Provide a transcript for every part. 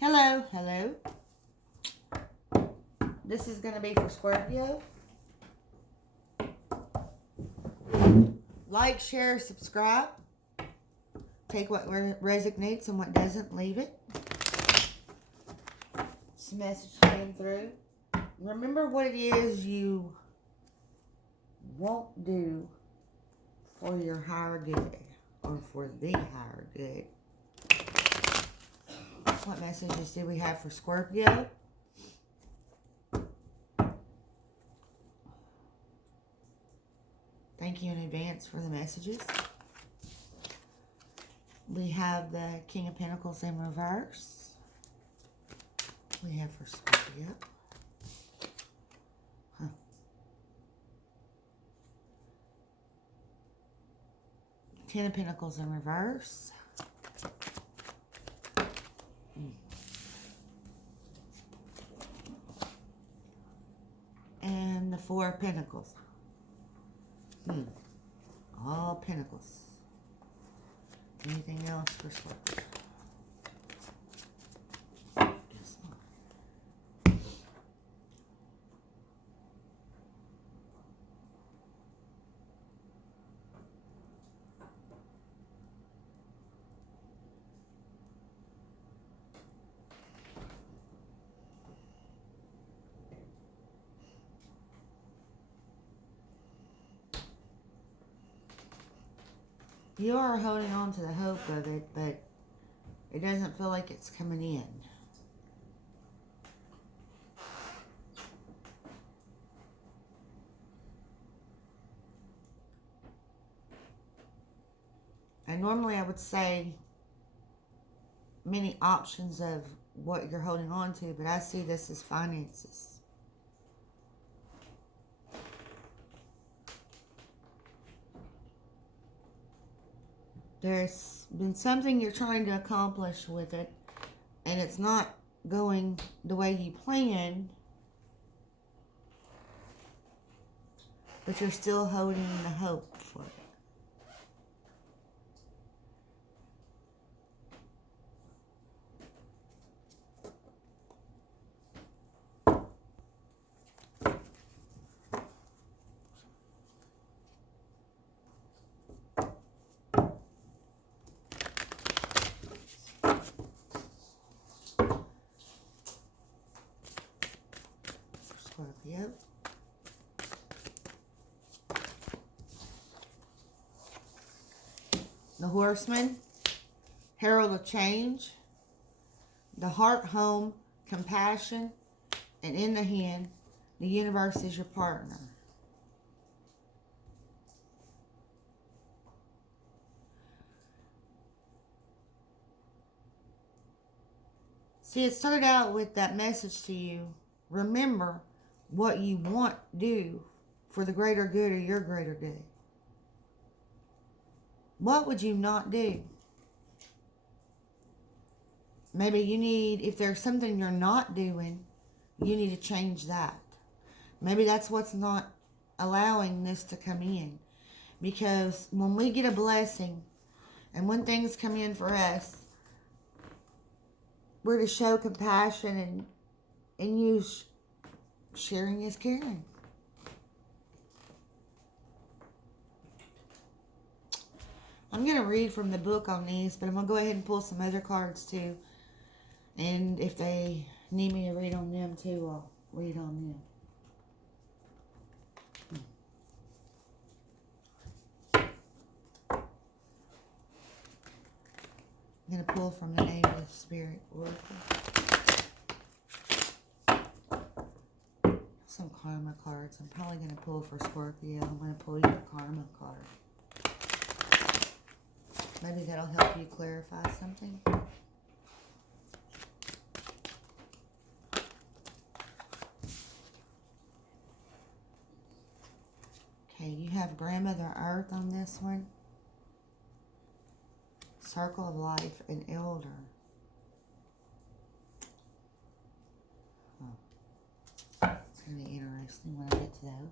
Hello, hello. This is going to be for Scorpio. Like, share, subscribe. Take what resonates and what doesn't, leave it. This message came through. Remember what it is you won't do for your higher good or for the higher good. What messages do we have for Scorpio? Thank you in advance for the messages. We have the King of Pentacles in reverse. We have for Scorpio. Ten of Pentacles in reverse. And the Four of Pentacles. All Pentacles. Anything else for Scorpio? Guess not. You are holding on to the hope of it, but it doesn't feel like it's coming in. And normally I would say many options of what you're holding on to, but I see this as finances. There's been something you're trying to accomplish with it, and it's not going the way you planned, but you're still holding the hope for it. Scorpio. The Horseman, Herald of Change, the Heart, Home, Compassion, and in the Hand, the universe is your partner. See, it started out with that message to you. Remember what you want to do for the greater good or your greater good. What would you not do? Maybe you need, if there's something you're not doing, you need to change that. Maybe that's what's not allowing this to come in. Because when we get a blessing and when things come in for us, we're to show compassion and use sharing is caring. I'm going to read from the book on these, but I'm going to go ahead and pull some other cards too. And if they need me to read on them too, I'll read on them. I'm going to pull from the name of the Spirit Oracle. Some karma cards. I'm probably going to pull for Scorpio. I'm going to pull you a karma card. Maybe that'll help you clarify something. Okay, you have Grandmother Earth on this one. Circle of Life and Elder. Oh. It's going to be interesting when I get to those.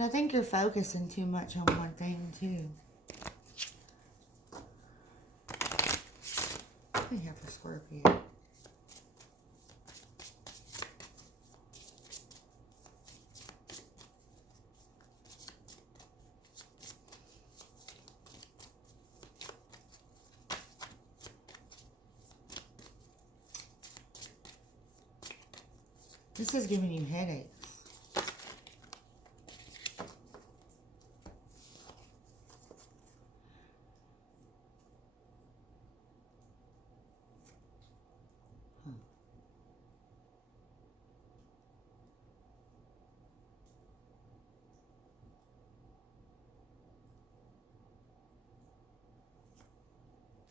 And I think you're focusing too much on one thing, too. What do we have for Scorpio? This is giving you headaches.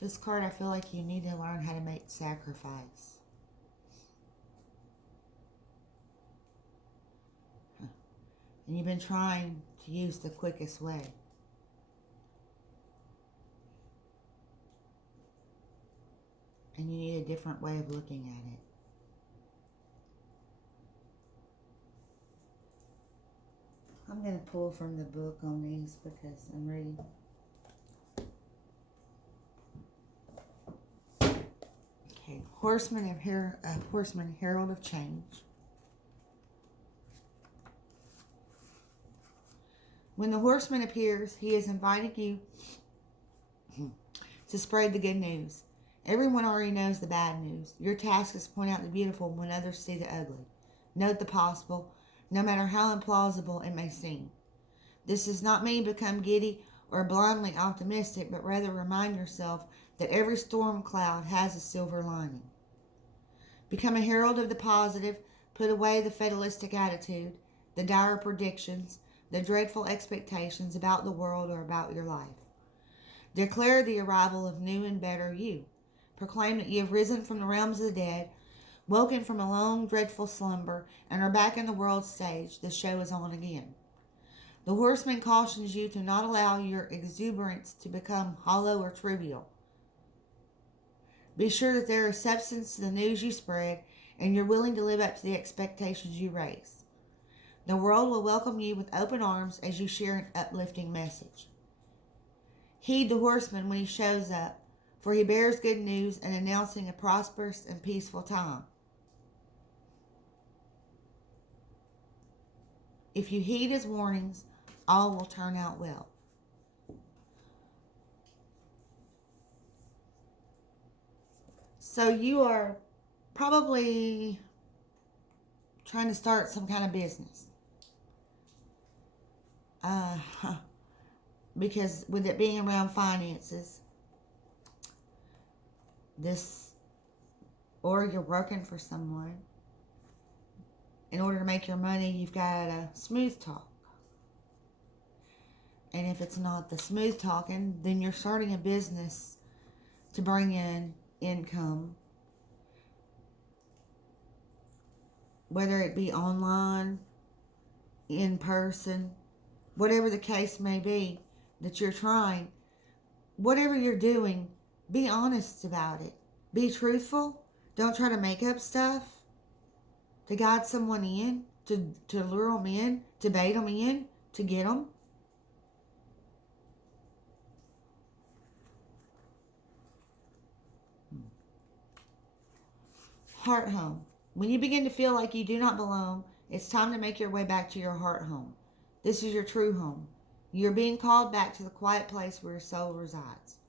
This card, I feel like you need to learn how to make sacrifice. And you've been trying to use the quickest way. And you need a different way of looking at it. I'm going to pull from the book on these because I'm ready. Okay, Horseman, Herald of Change. When the Horseman appears, he is inviting you to spread the good news. Everyone already knows the bad news. Your task is to point out the beautiful when others see the ugly. Note the possible, no matter how implausible it may seem. This does not mean become giddy or blindly optimistic, but rather remind yourself that every storm cloud has a silver lining. Become a herald of the positive. Put away the fatalistic attitude, the dire predictions, the dreadful expectations about the world or about your life. Declare the arrival of new and better you. Proclaim that you have risen from the realms of the dead, woken from a long, dreadful slumber, and are back in the world stage. The show is on again. The Horseman cautions you to not allow your exuberance to become hollow or trivial. Be sure that there is substance to the news you spread, and you're willing to live up to the expectations you raise. The world will welcome you with open arms as you share an uplifting message. Heed the Horseman when he shows up, for he bears good news and announcing a prosperous and peaceful time. If you heed his warnings, all will turn out well. So you are probably trying to start some kind of business. Because with it being around finances, or you're working for someone, in order to make your money, you've got to smooth talk. And if it's not the smooth talking, then you're starting a business to bring in income, whether it be online, in person, whatever the case may be that you're trying. Whatever you're doing, be honest about it. Be truthful. Don't try to make up stuff to guide someone in, to lure them in, to bait them in, to get them. Heart home. When you begin to feel like you do not belong, it's time to make your way back to your heart home. This is your true home. You're being called back to the quiet place where your soul resides.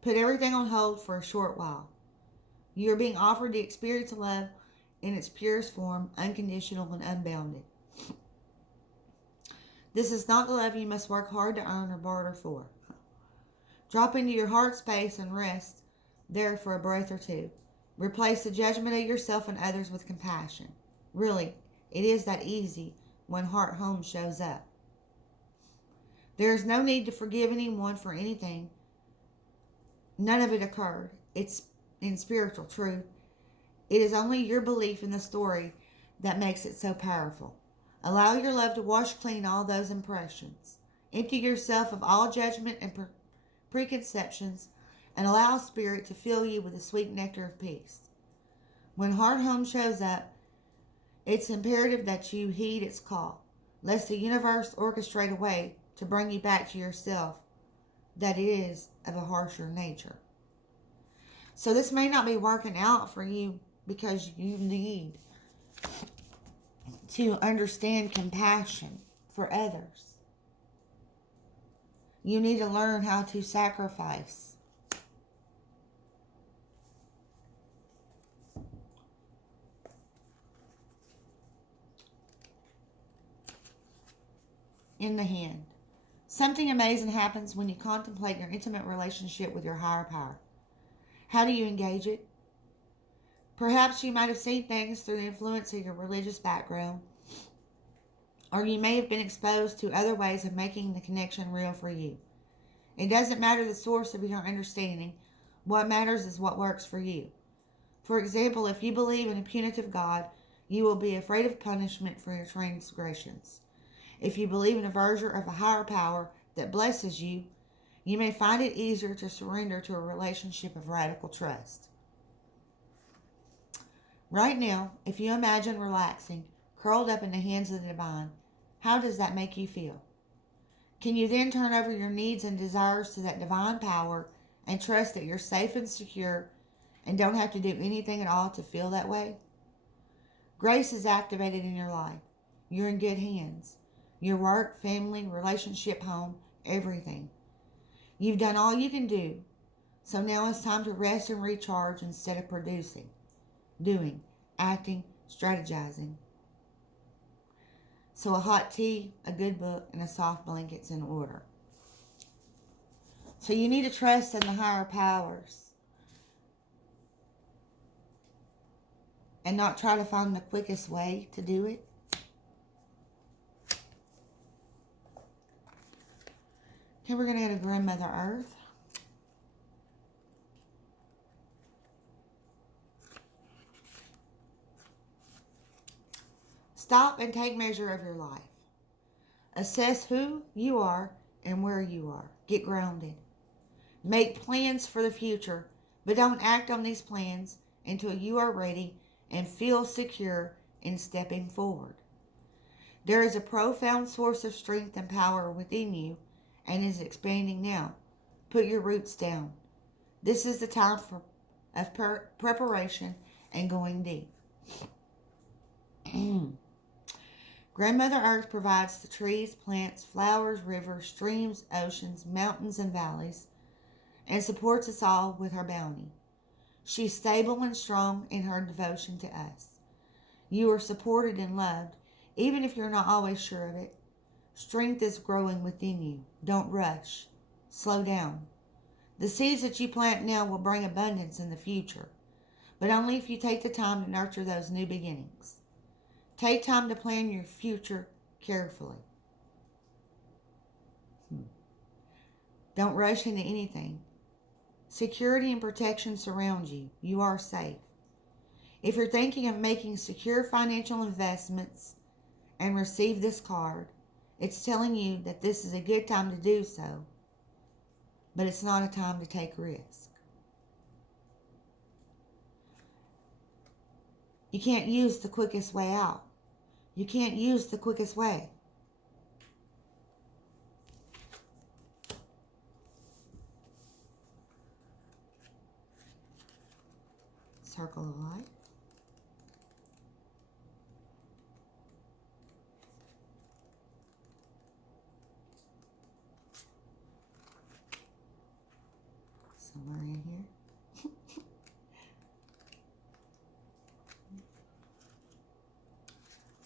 Put everything on hold for a short while. You're being offered the experience of love in its purest form, unconditional and unbounded. This is not the love you must work hard to earn or barter for. Drop into your heart space and rest there for a breath or two. Replace the judgment of yourself and others with compassion. Really, it is that easy when heart home shows up. There is no need to forgive anyone for anything. None of it occurred. It's in spiritual truth. It is only your belief in the story that makes it so powerful. Allow your love to wash clean all those impressions. Empty yourself of all judgment and preconceptions, and allow Spirit to fill you with the sweet nectar of peace. When heart home shows up, it's imperative that you heed its call. lest the universe orchestrate a way to bring you back to yourself that is of a harsher nature. So this may not be working out for you because you need to understand compassion for others. You need to learn how to sacrifice. In the hand. Something amazing happens when you contemplate your intimate relationship with your higher power. How do you engage it? Perhaps you might have seen things through the influence of your religious background, or you may have been exposed to other ways of making the connection real for you. It doesn't matter the source of your understanding. What matters is what works for you. For example, if you believe in a punitive God, you will be afraid of punishment for your transgressions. If you believe in a version of a higher power that blesses you, you may find it easier to surrender to a relationship of radical trust. Right now, if you imagine relaxing, curled up in the hands of the divine, how does that make you feel? Can you then turn over your needs and desires to that divine power and trust that you're safe and secure and don't have to do anything at all to feel that way? Grace is activated in your life. You're in good hands. Your work, family, relationship, home, everything. You've done all you can do. So now it's time to rest and recharge instead of producing, doing, acting, strategizing. So a hot tea, a good book, and a soft blanket's in order. So you need to trust in the higher powers and not try to find the quickest way to do it. Okay, we're going to go to Grandmother Earth. Stop and take measure of your life. Assess who you are and where you are. Get grounded. Make plans for the future, but don't act on these plans until you are ready and feel secure in stepping forward. There is a profound source of strength and power within you and is expanding now. Put your roots down. This is the time of preparation and going deep. Grandmother Earth provides the trees, plants, flowers, rivers, streams, oceans, mountains, and valleys, and supports us all with her bounty. She's stable and strong in her devotion to us. You are supported and loved, even if you're not always sure of it. Strength is growing within you. Don't rush. Slow down. The seeds that you plant now will bring abundance in the future, but only if you take the time to nurture those new beginnings. Take time to plan your future carefully. Don't rush into anything. Security and protection surround you. You are safe. If you're thinking of making secure financial investments and receive this card, it's telling you that this is a good time to do so, but it's not a time to take risk. You can't use the quickest way out. You can't use the quickest way. Circle of life. Somewhere in here.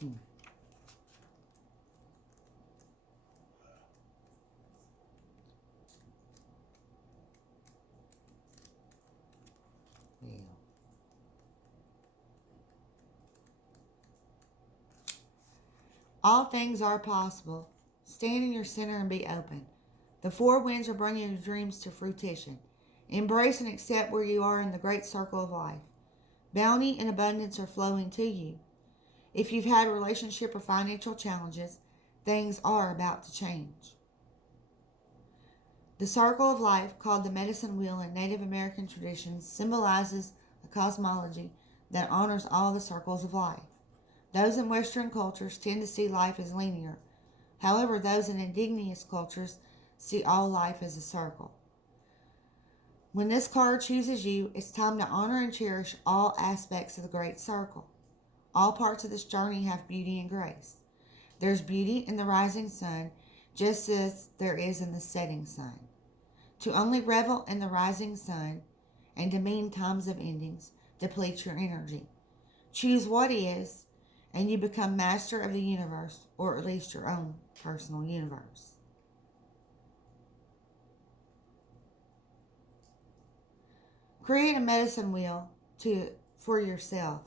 Yeah. All things are possible. Stand in your center and be open. The four winds are bringing your dreams to fruition. Embrace and accept where you are in the great circle of life. Bounty and abundance are flowing to you. If you've had relationship or financial challenges, things are about to change. The circle of life, called the medicine wheel in Native American traditions, symbolizes a cosmology that honors all the circles of life. Those in Western cultures tend to see life as linear, However, those in indigenous cultures see all life as a circle. When this card chooses you, it's time to honor and cherish all aspects of the great circle. All parts of this journey have beauty and grace. There's beauty in the rising sun, just as there is in the setting sun. To only revel in the rising sun and demean times of endings depletes your energy. Choose what is, and you become master of the universe, or at least your own personal universe. Create a medicine wheel for yourself.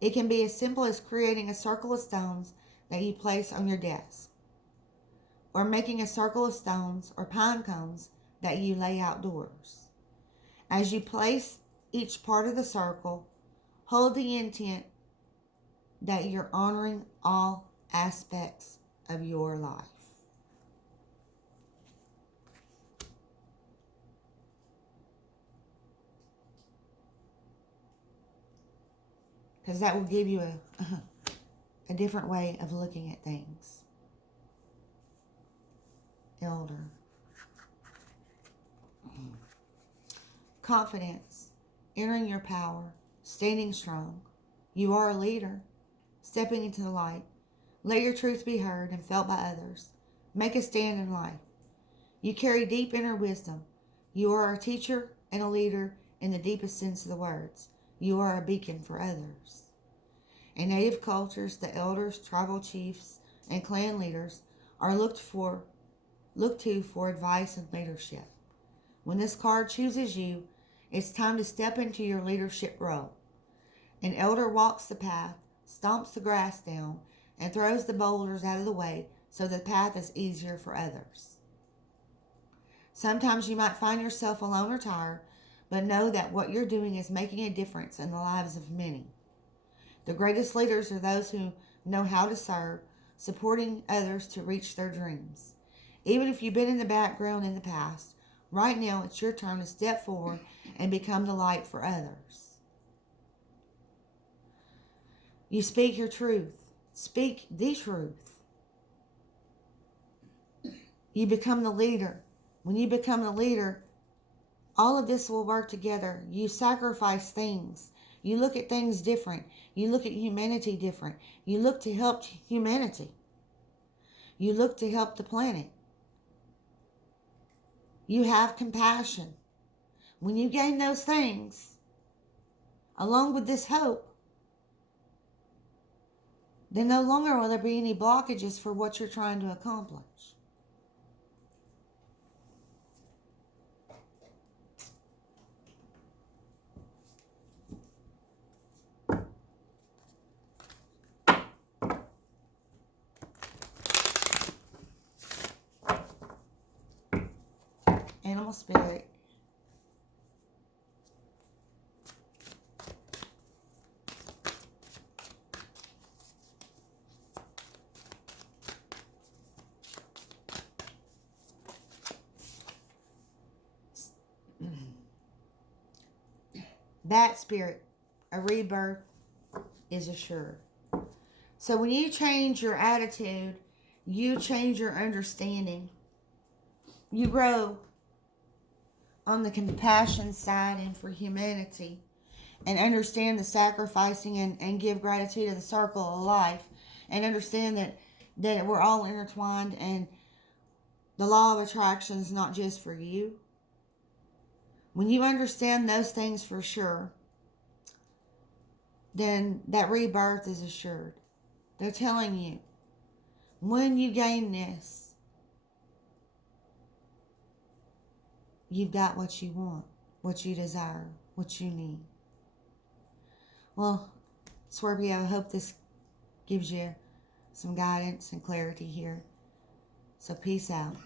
It can be as simple as creating a circle of stones that you place on your desk, or making a circle of stones or pine cones that you lay outdoors. As you place each part of the circle, hold the intent that you're honoring all aspects of your life. Because that will give you a different way of looking at things. Elder. Confidence. Entering your power. Standing strong. You are a leader. Stepping into the light. Let your truth be heard and felt by others. Make a stand in life. You carry deep inner wisdom. You are a teacher and a leader in the deepest sense of the words. You are a beacon for others. In native cultures, the elders, tribal chiefs, and clan leaders are looked to for advice and leadership. When this card chooses you, it's time to step into your leadership role. An elder walks the path, stomps the grass down, and throws the boulders out of the way so the path is easier for others. Sometimes you might find yourself alone or tired, but know that what you're doing is making a difference in the lives of many. The greatest leaders are those who know how to serve, supporting others to reach their dreams. Even if you've been in the background in the past, right now it's your turn to step forward and become the light for others. You speak your truth. Speak the truth. You become the leader. When you become the leader, all of this will work together. You sacrifice things. You look at things different. You look at humanity different. You look to help humanity. You look to help the planet. You have compassion. When you gain those things, along with this hope, then no longer will there be any blockages for what you're trying to accomplish. Animal spirit. Bat spirit, a rebirth is assured. So when you change your attitude, you change your understanding. You grow on the compassion side and for humanity, and understand the sacrificing and give gratitude to the circle of life, and understand that we're all intertwined, and the law of attraction is not just for you. When you understand those things for sure, then that rebirth is assured. They're telling you, when you gain this, you've got what you want, what you desire, what you need. Well, Scorpio, I hope this gives you some guidance and clarity here. So peace out.